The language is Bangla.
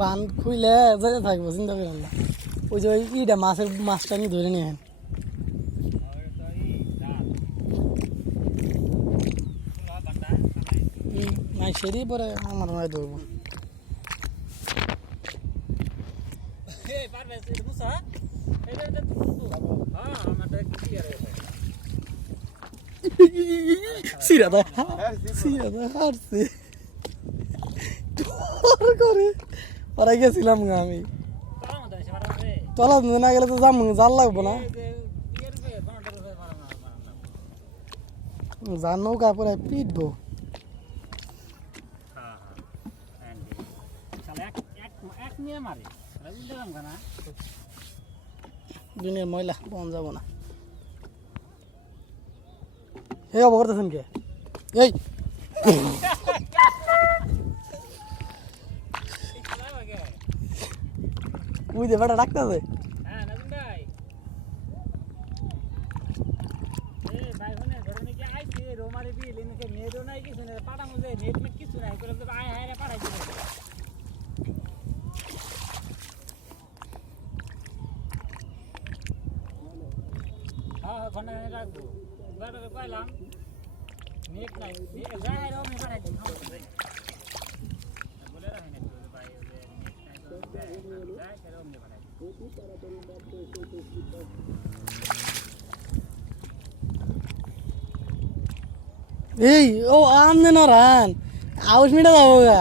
বান খুইলে যেতে থাকব চিন্তা করেন না। ওই যে ইটা মাছের মাছটা নিয়ে ধরে নিয়ে নাই সেরি পরে আমার নয় ধরবো। সিরা দা। সিরা দা হারছে। করে। পরে গেছিলাম গা আমি। তলা না গেলে তো যাম, জাল লাগবো না। যার নৌকা পরে পিটবো দুনিয়ার ময়লা, বন যাব না। এই অবকর করতেছেন কে এই। উই দে বেটা ডাকতেছে নেট নাই যাই রো আমি পাঠাই দিই। এই ও আমনে নরান আউস মিটা যাবো গা